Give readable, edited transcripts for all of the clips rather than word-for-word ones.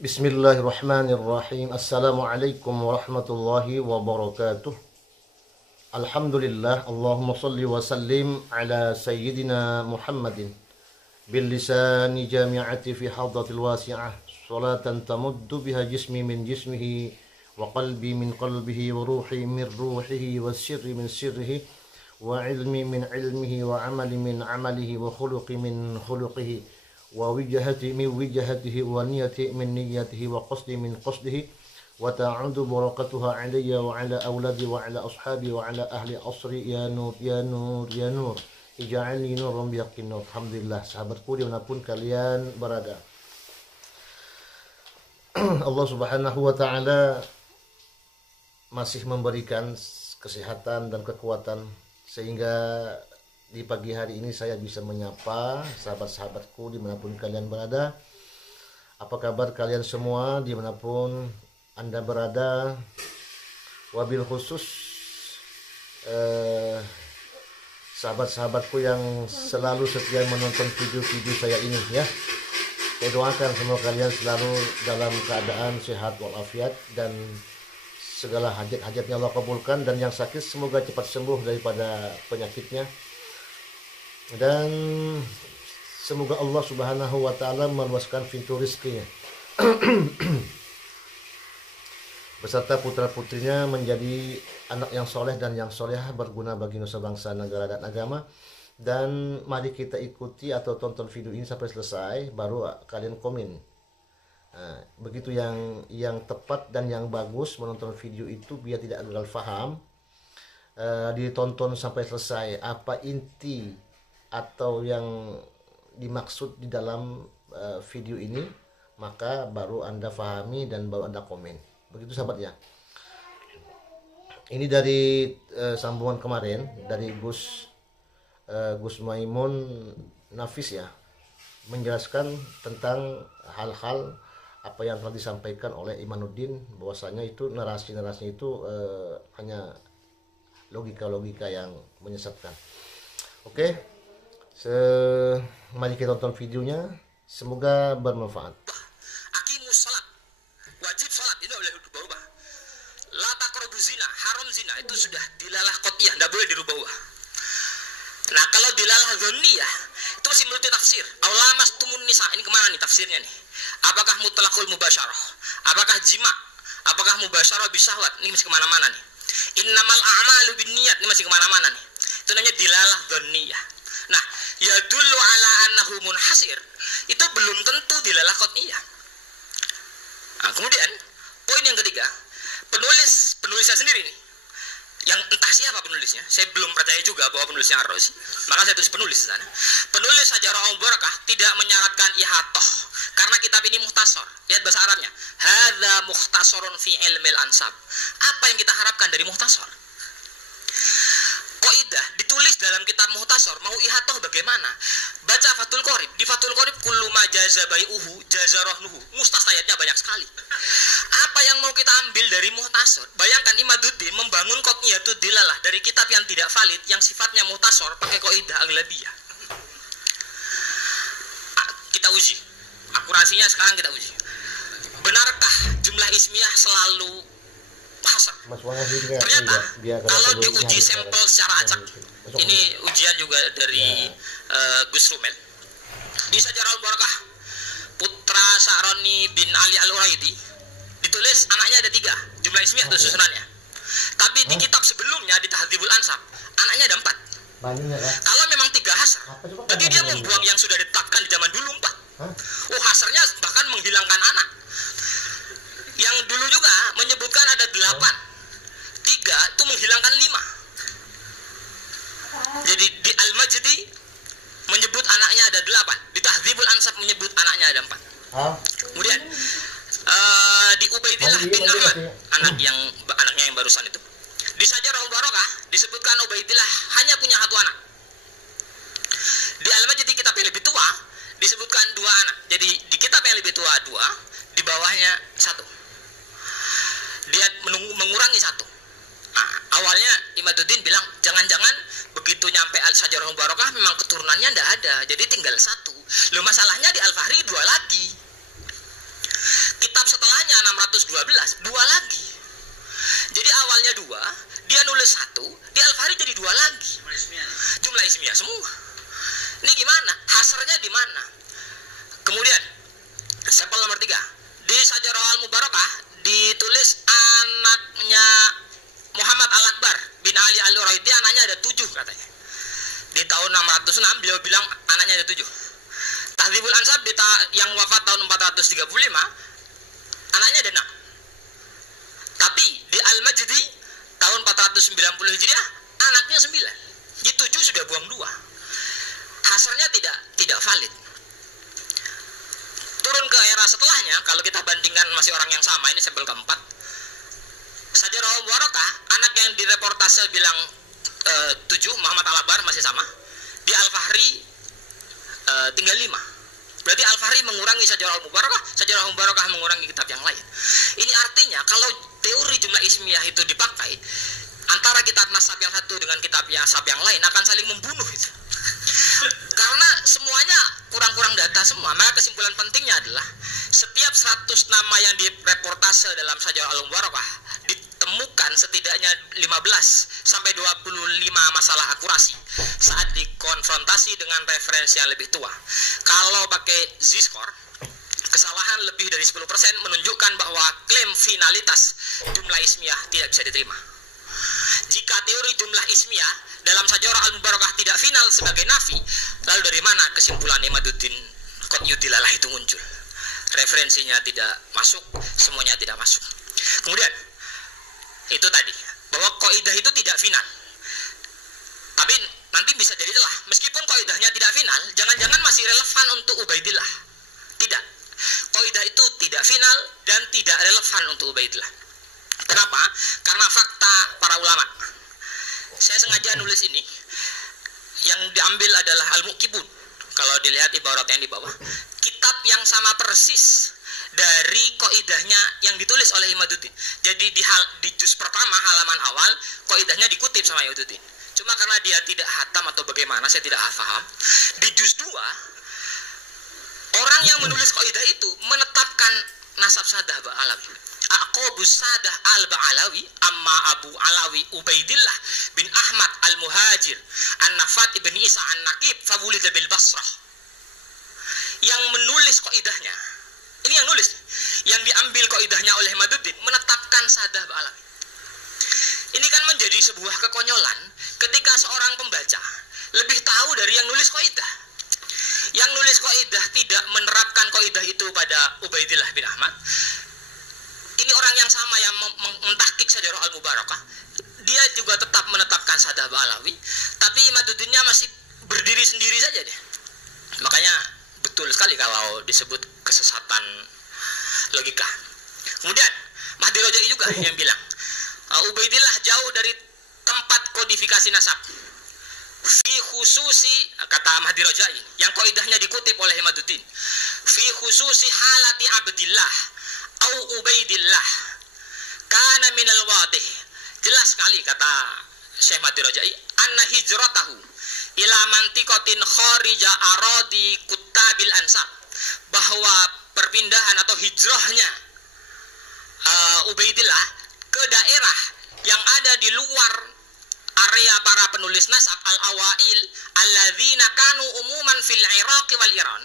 Bismillahirrahmanirrahim. Assalamualaikum warahmatullahi wabarakatuh. Alhamdulillah. Allahumma salli wa sallim ala sayyidina Muhammadin bil lisani jami'ati fi hadratil wasi'ah salatan tamuddu biha jismi min jismihi wa qalbi min qalbihi wa ruhi min ruhihi wa sirri min sirrihi wa ilmi min ilmihi wa amali min amalihi wa khuluqi min khuluqihi wa wijahati min wijahatihi wa niyati min niyatihi wa qasdi min qasdihi wa ta'udu barakatuha alayya wa ala awladi wa ala ashabi wa ala ahli asri ya nur ya nur ya nur ija'alni nuran biyaqin nur. Alhamdulillah, sahabatku dimanapun kalian berada, Allah subhanahu wa ta'ala masih memberikan kesehatan dan kekuatan sehingga di pagi hari ini saya bisa menyapa sahabat-sahabatku dimanapun kalian berada. Apa kabar kalian semua dimanapun Anda berada? Wabil khusus sahabat-sahabatku yang selalu setia menonton video-video saya ini ya. Saya doakan semua kalian selalu dalam keadaan sehat walafiat dan segala hajat-hajatnya Allah kabulkan, dan yang sakit semoga cepat sembuh daripada penyakitnya. Dan semoga Allah subhanahu wa ta'ala meluaskan pintu rizkinya beserta putra-putrinya menjadi anak yang soleh dan yang solehah, berguna bagi nusa bangsa, negara dan agama. Dan mari kita ikuti atau tonton video ini sampai selesai, baru kalian komen. Nah, begitu yang tepat dan yang bagus menonton video itu biar tidak gagal faham. Ditonton sampai selesai apa inti atau yang dimaksud di dalam video ini, maka baru Anda fahami dan baru Anda komen. Begitu sahabat ya. Ini dari sambungan kemarin dari Gus Maimun Nafis ya, menjelaskan tentang hal-hal apa yang telah disampaikan oleh Imanuddin, bahwasanya itu narasi-narasinya itu hanya logika-logika yang menyesatkan. Oke. Mari kita tonton videonya, semoga bermanfaat. Aqimus salat, wajib salat itu boleh berubah. La taqrabu zina, haram zina itu sudah dilalah qat'iyah, tidak boleh dirubah. Nah, kalau dilalah dzanniyah itu masih multi tafsir. Aulamastumun nisa, ini kemana nih tafsirnya nih? Apakah mutlaqul mubasyarah? Apakah jima? Apakah mubasyarah bisahwat? Ini masih kemana-mana nih. Innamal a'malu binniyat, ini masih kemana-mana nih. Itu namanya dilalah dzanniyah. Nah, ya dulu ala annahu munhasir itu belum tentu dilalah qat'iyah. Nah, kemudian poin yang ketiga, penulisnya sendiri nih, yang entah siapa penulisnya, saya belum percaya juga bahwa penulisnya Ar-Razi, maka saya tulis penulis di sana. Penulis Sajarah Mubarakah tidak menyaratkan ihatoh karena kitab ini mukhtasar. Lihat bahasa Arabnya, hadza mukhtasarun fi ilmil ansab. Apa yang kita harapkan dari mukhtasar? Qaidah ditulis dalam kitab mukhtasar, mau ihatoh bagaimana? Baca Fathul Qorib. Di Fathul Qorib kullu ma jaza bai'uhu jaza rahnuhu. Mustasnayatnya banyak sekali. Apa yang mau kita ambil dari mukhtasar? Bayangkan Imaduddin membangun qat'iyatud dilalah dari kitab yang tidak valid, yang sifatnya mukhtasar, pakai qaidah aghlabiyah. Kita uji. Akurasinya sekarang kita uji. Benarkah jumlah ismiyah selalu hasar? Ternyata kalau diuji sampel secara acak, ini ujian juga dari Gus Rumel di Sajarah Mubarakah, putra Sa'roni bin Ali Al-Uraidi, ditulis anaknya ada 3 jumlah ismiyah atau susunannya. Tapi di kitab sebelumnya di Tahdzibul Ansab anaknya ada 4. Kalau memang 3 hasar, berarti dia membuang yang sudah ditetapkan di zaman dulu 4. Oh, hasarnya bahkan menghilangkan anak. Yang dulu juga menyebutkan ada 8, 3 itu menghilangkan 5. Jadi di Al-Majdi menyebut anaknya ada 8, di Tahdzibul Ansab menyebut anaknya ada 4. Kemudian di Ubaidillah bin Ahmad, anaknya yang barusan itu, di Sajarah Mubarakah disebutkan Ubaidillah hanya punya 1 anak. Di Al-Majdi kitab yang lebih tua disebutkan 2 anak. Jadi di kitab yang lebih tua 2, di bawahnya 1. Dia mengurangi 1. Nah, awalnya Imaduddin bilang jangan-jangan begitu nyampe Sajarah Mubarakah memang keturunannya tidak ada, jadi tinggal 1. Loh, masalahnya di Al-Fahri 2 lagi. Kita kitab setelahnya 612 dua lagi. Jadi awalnya dua, dia nulis satu, di Al-Fahri jadi dua lagi. Jumlah ismiyah semua. Ini gimana? Hasarnya di mana? Kemudian sampel nomor 3, di Sajarah Al-Mubarakah ditulis anaknya Muhammad Al-Akbar bin Ali Al-Uraidi, anaknya ada 7 katanya. Di tahun 606 beliau bilang anaknya ada 7. Tahdzibul Ansab yang wafat tahun 435 anaknya ada 6. Tapi di Al-Majdi tahun 490 Hijriah anaknya 9. Jadi 7 sudah buang 2. Hasilnya tidak valid. Turun ke era setelahnya, kalau kita bandingkan masih orang yang sama, ini sampel keempat. Sajarah Al-Mubarakah, anak yang direportase bilang 7, Muhammad Al-Akbar masih sama. Di Al-Fahri tinggal 5. Berarti Al-Fahri mengurangi Sajarah Al-Mubarakah, Sajarah Al-Mubarakah mengurangi kitab yang lain. Ini artinya kalau teori jumlah ismiyah itu dipakai, antara kitab nasab yang satu dengan kitab nasab yang lain akan saling membunuh itu. Karena semuanya kurang-kurang data semua. Maka kesimpulan pentingnya adalah setiap 100 nama yang direportase dalam Sajarah Al-Mubarakah ditemukan setidaknya 15 sampai 25 masalah akurasi saat dikonfrontasi dengan referensi yang lebih tua. Kalau pakai Z-score, kesalahan lebih dari 10% menunjukkan bahwa klaim finalitas jumlah ismiyah tidak bisa diterima. Jika teori jumlah ismiyah dalam Sajarah Al-Mubarakah tidak final sebagai nafi, lalu dari mana kesimpulan Imaduddin Qutbiyuddin itu muncul? Referensinya tidak masuk, semuanya tidak masuk. Kemudian itu tadi, bahwa kaidah itu tidak final. Tapi nanti bisa jadi celah. Meskipun kaidahnya tidak final, jangan-jangan masih relevan untuk Ubaidillah. Tidak. Kaidah itu tidak final dan tidak relevan untuk Ubaidillah. Kenapa? Karena fakta para ulama. Saya sengaja nulis ini. Yang diambil adalah Al-Muqibun. Kalau dilihat ibarat yang di bawah, kitab yang sama persis dari kaidahnya yang ditulis oleh Imaduddin. Jadi di juz pertama halaman awal kaidahnya dikutip sama Imaduddin. Cuma karena dia tidak hatam atau bagaimana saya tidak paham. Di juz 2 orang yang menulis kaidah itu menetapkan nasab sadah Ba'alawi. Aqobus sadah al-Ba'alawi amma Abu Alawi Ubaidillah bin Ahmad al-Muhajir an-Nafat ibn Isa an-Naqib fawulida bil Basrah. Yang menulis kaidahnya, ini yang nulis, yang diambil kaidahnya oleh Imaduddin menetapkan sadah Ba'alawi. Ini kan menjadi sebuah kekonyolan ketika seorang pembaca lebih tahu dari yang nulis kaidah. Yang nulis kaidah tidak menerapkan kaidah itu pada Ubaidillah bin Ahmad. Ini orang yang sama yang mentahqiq Sajarah Al-Mubarakah. Dia juga tetap menetapkan sadah Ba'alawi, tapi Imaduddinnya masih berdiri sendiri saja dia. Makanya betul sekali kalau disebut kesesatan logika. Kemudian Mahdi Rajai juga yang bilang Ubaidillah jauh dari tempat kodifikasi nasab. Fi khususi, kata Mahdi Rajai yang kaidahnya dikutip oleh Imaduddin, fi khususi halati Abdillah au Ubaidillah kana minal wadih. Jelas sekali kata Syekh Mahdi Rajai, anna hijratahu ila mantiqatin kharija aradi kuttabil ansab, bahwa perpindahan atau hijrahnya Ubaidillah ke daerah yang ada di luar area para penulis nasab al-awail alladzina kanu umuman fil Iraq wal Iran,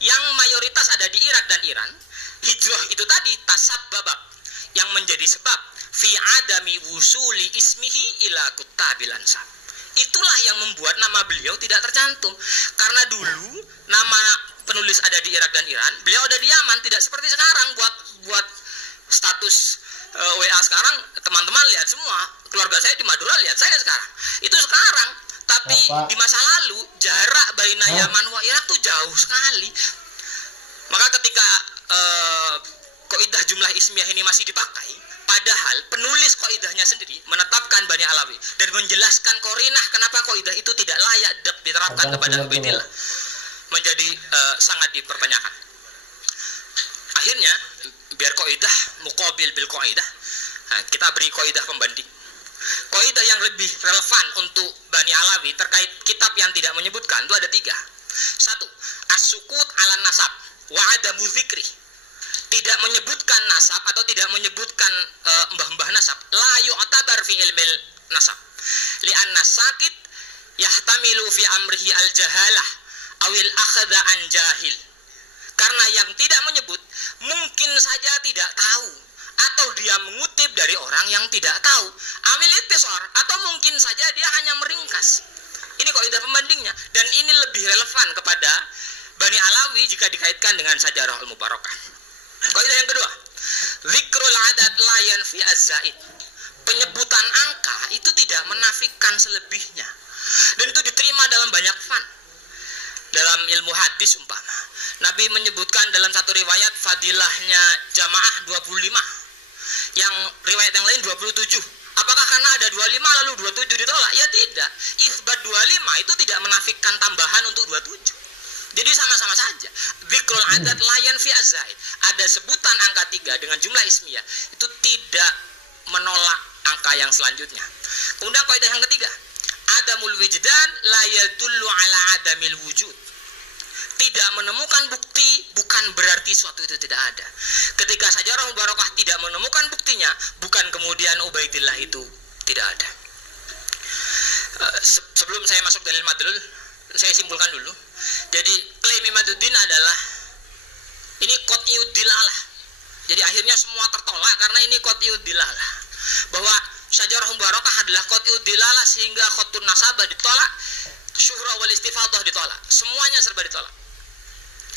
yang mayoritas ada di Irak dan Iran. Hijrah itu tadi tasabbab, yang menjadi sebab fi adami wusuli ismihi ila kuttabil ansab. Itulah yang membuat nama beliau tidak tercantum. Karena dulu nama penulis ada di Irak dan Iran, beliau ada di Yaman. Tidak seperti sekarang buat status WA sekarang, teman-teman lihat semua, keluarga saya di Madura lihat saya sekarang. Itu sekarang. Tapi di masa lalu jarak baina Yaman wa Irak tuh jauh sekali. Maka ketika kaidah jumlah ismiyah ini masih dipakai, padahal penulis kaidahnya sendiri menetapkan Bani Alawi dan menjelaskan korinah kenapa kaidah itu tidak layak diterapkan kepada Ubaidillah, menjadi sangat dipertanyakan. Akhirnya biar kaidah muqabil bil kaidah, kita beri kaidah pembanding. Kaidah yang lebih relevan untuk Bani Alawi terkait kitab yang tidak menyebutkan itu ada 3. 1, as-sukut ala nasab wa adamu dzikri. tidak menyebutkan nasab atau tidak menyebutkan mbah-mbah nasab, la yu'tabar fi ilmil nasab li'anna sakit yahtamilu fi amrihi al-jahalah awil akhadha an jahil. Karena yang tidak menyebut mungkin saja tidak tahu, atau dia mengutip dari orang yang tidak tahu, awil ittisar, atau mungkin saja dia hanya meringkas. Ini kaidah pembandingnya, dan ini lebih relevan kepada Bani Alawi jika dikaitkan dengan Sajarah al-Mubarakah. Kaidah yang kedua, zikrul adat la yanfi az-zaid. Penyebutan angka itu tidak menafikan selebihnya, dan itu diterima dalam banyak fan. Dalam ilmu hadis umpama, Nabi menyebutkan dalam satu riwayat fadilahnya jamaah 25, yang riwayat yang lain 27. Apakah karena ada 25 lalu 27 ditolak? Ya tidak. Isbat 25 itu tidak menafikan tambahan untuk 27. Jadi sama-sama saja. Dzikrul adat layan fi az-zaid. Ada sebutan angka 3 dengan jumlah ismiyah, itu tidak menolak angka yang selanjutnya. Kemudian kaidah yang ketiga, adamul wijdan la yadullu ala adamil wujud. Tidak menemukan bukti bukan berarti suatu itu tidak ada. Ketika Sajarah Mubarakah tidak menemukan buktinya, bukan kemudian Ubaidillah itu tidak ada. Sebelum saya masuk dalil madlul, saya simpulkan dulu. Jadi klaim Imaduddin adalah ini qat'iyud dilalah. Jadi akhirnya semua tertolak karena ini qat'iyud dilalah. Bahwa Sajarah Mubarakah adalah qat'iyud dilalah sehingga khatun nasabah ditolak, syuhra wal istifadah ditolak. Semuanya serba ditolak.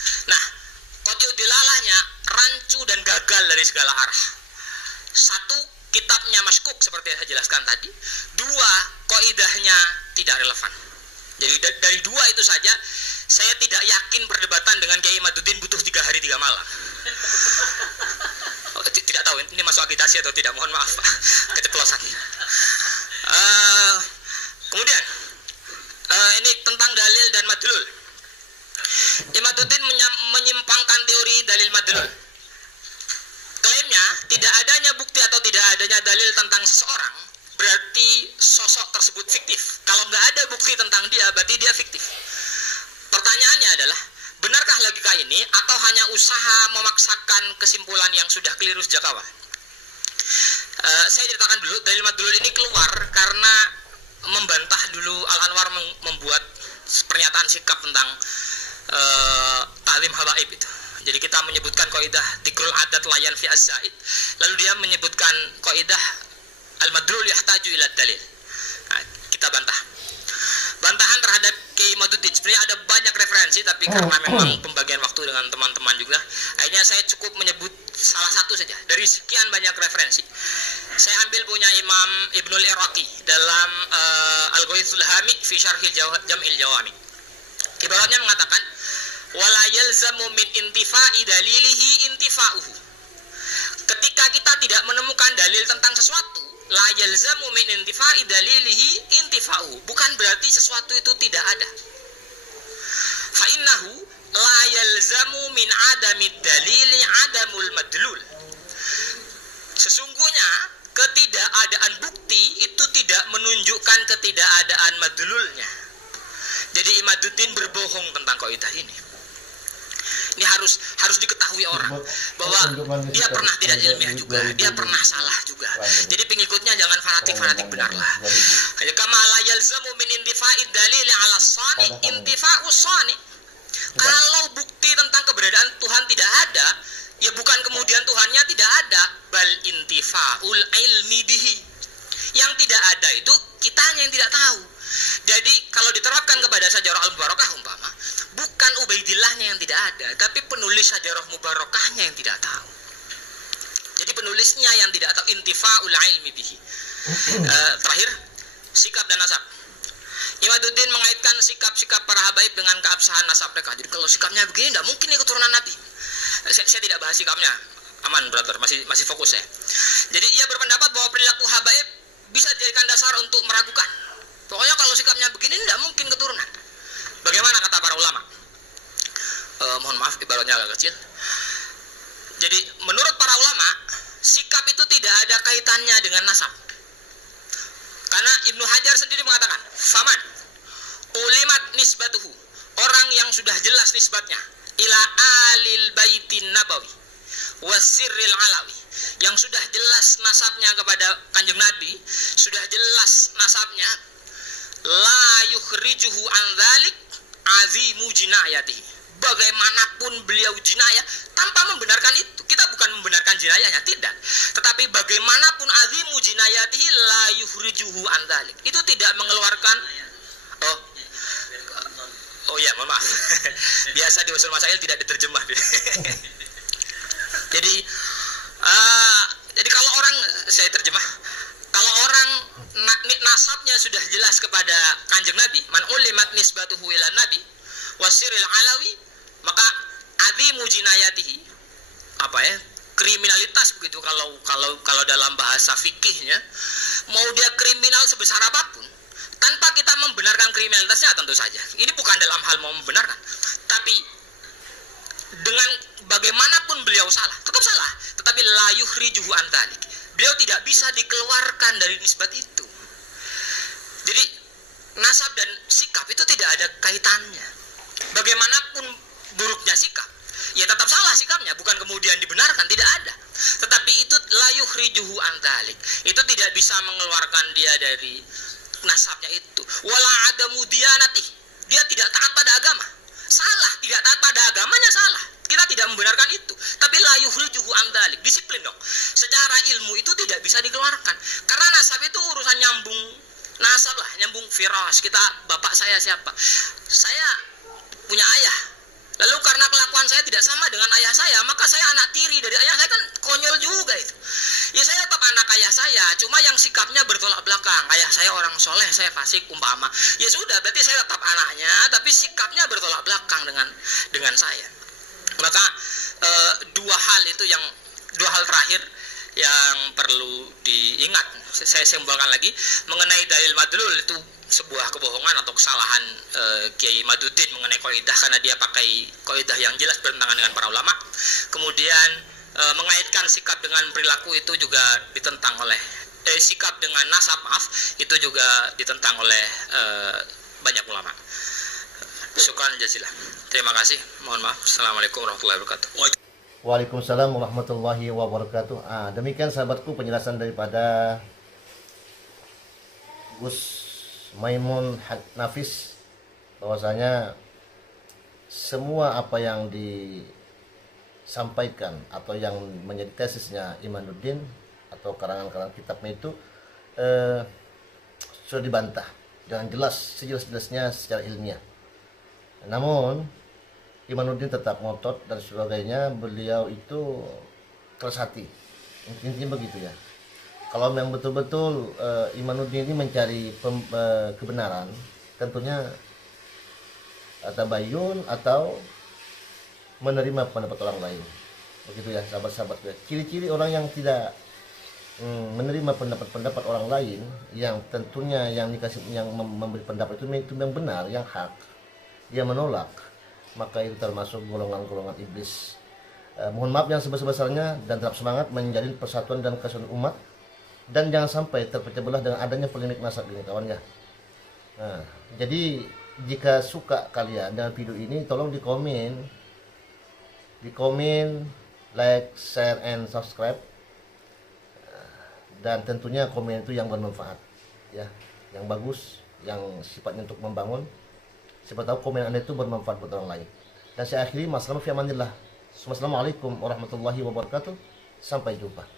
Nah, qat'iyud dilalahnya rancu dan gagal dari segala arah. Satu, kitabnya maskuk seperti yang saya jelaskan tadi. Dua, kaidahnya tidak relevan. Jadi dari dua itu saja saya tidak yakin perdebatan dengan Kiai Imaduddin butuh 3 hari 3 malam. Tidak tahu ini masuk agitasi atau tidak, mohon maaf keceplosan. Kemudian ini tentang dalil dan madlul. Imaduddin menyimpangkan teori dalil madlul. Klaimnya tidak adanya bukti atau tidak adanya dalil tentang seseorang berarti sosok tersebut fiktif. Kalau nggak ada bukti tentang dia berarti dia fiktif. Pertanyaannya adalah, benarkah logika ini atau hanya usaha memaksakan kesimpulan yang sudah keliru sejak awal? Saya ceritakan dulu, dalil madlul ini keluar karena membantah dulu Al-Anwar membuat pernyataan sikap tentang ta'zim habaib itu. Jadi kita menyebutkan kaidah dzikrul adat layan fi az-zaid, lalu dia menyebutkan kaidah al-madlul yahtaju ila dalil. Nah, kita bantah. Bantahan terhadap Kiai Imaduddin sebenarnya ada banyak referensi, tapi karena memang pembagian waktu dengan teman-teman juga, akhirnya saya cukup menyebut salah satu saja dari sekian banyak referensi. Saya ambil punya Imam Ibnul Iraqi dalam Al-Ghaithul Hami fi Syarhil Jam'il Jawami. Ibaratnya mengatakan wala yalzamu min intifa'i dalilihi intifa'uhu. Ketika kita tidak menemukan dalil tentang sesuatu, la yalzamu min intifa'i dalilihi intifa'uhu, bukan berarti sesuatu itu tidak ada. Fa innahu la yalzamu min adamid dalili adamul madlul. Sesungguhnya ketidakadaan bukti itu tidak menunjukkan ketidakadaan madlulnya. Jadi Imaduddin berbohong tentang kaidah ini. Ini harus diketahui orang bahwa dia pernah tidak ilmiah juga, dia pernah salah juga. Jadi pengikutnya jangan fanatik benarlah. Kama la yalzamu min intifa'id dalil 'ala shani intifa'us shani. Kalau bukti tentang keberadaan Tuhan tidak ada, ya bukan kemudian Tuhannya tidak ada, bal intifa'ul ilmi bihi. Yang tidak ada itu kitanya yang tidak tahu. Jadi kalau diterapkan kepada Sajarah Al-Mubarakah umpama, bukan Ubaidillahnya yang tidak ada, tapi penulis Sajarah Mubarakahnya yang tidak tahu. Jadi penulisnya yang tidak tahu, intifa'ul ilmi bihi. Terakhir, sikap dan nasab. Imaduddin mengaitkan sikap-sikap para habaib dengan keabsahan nasab mereka. Jadi kalau sikapnya begini, tidak mungkin ini keturunan Nabi. Saya tidak bahas sikapnya, aman brother, masih fokus ya. Jadi ia berpendapat bahwa perilaku habaib bisa dijadikan dasar untuk meragukan. Pokoknya kalau sikapnya begini tidak mungkin keturunan. Bagaimana kata para ulama? Mohon maaf ibaratnya agak kecil. Jadi menurut para ulama, sikap itu tidak ada kaitannya dengan nasab. Karena Ibnu Hajar sendiri mengatakan, faman ulimat nisbatuhu, orang yang sudah jelas nisbatnya ila alil baitin nabawi, wasirril alawi, yang sudah jelas nasabnya kepada Kanjeng Nabi, sudah jelas nasabnya, la yukhrijuhu an dzalik azimu jinayatihi, bagaimanapun beliau jinayah, tanpa membenarkan itu. Kita bukan membenarkan jinayahnya, tidak, tetapi bagaimanapun azimu jinayatihi la yukhrijuhu an dzalik, itu tidak mengeluarkan. Oh ya, mohon maaf. Biasa di usul masail tidak diterjemah. Jadi kalau orang, saya terjemah, kalau orang nasabnya sudah jelas kepada Kanjeng Nabi, man ulimat nisbatuhu ila nabi wasiril alawi, maka azimu jinayatihi, kriminalitas begitu kalau dalam bahasa fikihnya, mau dia kriminal sebesar apapun, tanpa kita membenarkan kriminalitasnya tentu saja. Ini bukan dalam hal mau membenarkan, tapi dengan bagaimanapun beliau salah, tetap salah, tetapi la yukhrijuhu an dzalik, beliau tidak bisa dikeluarkan dari nisbat itu. Jadi nasab dan sikap itu tidak ada kaitannya. Bagaimanapun buruknya sikap, ya tetap salah sikapnya, bukan kemudian dibenarkan, tidak ada. Tetapi itu la yukhrijuhu an dzalik, itu tidak bisa mengeluarkan dia dari nasabnya itu. Wala adamu diyanati, dia tidak taat pada agama, salah, tidak taat pada agamanya, salah, kita tidak membenarkan itu. Tapi la yukhrijuhu an dzalik, disiplin dong. Secara ilmu itu tidak bisa dikeluarkan, karena nasab itu urusan nyambung nasab lah, nyambung firas. Kita, bapak saya siapa? Saya punya ayah, lalu karena kelakuan saya tidak sama dengan ayah saya, maka saya anak tiri dari ayah saya, kan konyol juga itu. Ya saya tetap anak ayah saya, cuma yang sikapnya bertolak belakang. Ayah saya orang soleh, saya fasik umpama. Ya sudah, berarti saya tetap anaknya, tapi sikapnya bertolak belakang dengan saya. Maka dua hal terakhir yang perlu diingat, saya simpulkan lagi mengenai dalil madlul itu sebuah kebohongan atau kesalahan Kiai Maduddin mengenai kaidah, karena dia pakai kaidah yang jelas bertentangan dengan para ulama. Kemudian mengaitkan sikap dengan perilaku itu juga ditentang oleh sikap dengan nasab, itu juga ditentang oleh banyak ulama. Syukran jazilah. Terima kasih. Mohon maaf. Assalamualaikum warahmatullahi wabarakatuh. Waalaikumsalam warahmatullahi wabarakatuh. Demikian sahabatku penjelasan daripada Gus Maimun Nafis, bahwasanya semua apa yang disampaikan atau yang menjadi tesisnya Imanuddin atau karangan-karangan kitabnya itu sudah dibantah dengan jelas, sejelas-jelasnya secara ilmiah. Namun Imanuddin tetap ngotot dan sebagainya, beliau itu keras hati, intinya begitu ya. Kalau memang betul-betul Imanuddin ini mencari kebenaran, tentunya tabayun atau menerima pendapat orang lain, begitu ya sahabat-sahabat. Ciri-ciri orang yang tidak menerima pendapat orang lain, yang tentunya yang memberi pendapat itu yang benar, yang hak, dia menolak, maka itu termasuk golongan-golongan iblis. Mohon maaf yang sebesar-besarnya, dan tetap semangat menjalin persatuan dan kesatuan umat, dan jangan sampai terpecah belah dengan adanya polemik nasab ini, kawan ya. Jadi jika suka kalian dengan video ini, tolong di komen, like, share, and subscribe, dan tentunya komen itu yang bermanfaat ya, yang bagus, yang sifatnya untuk membangun. Siapa tahu komen Anda itu bermanfaat buat orang lain. Dan saya akhiri, Assalamualaikum warahmatullahi wabarakatuh. Sampai jumpa.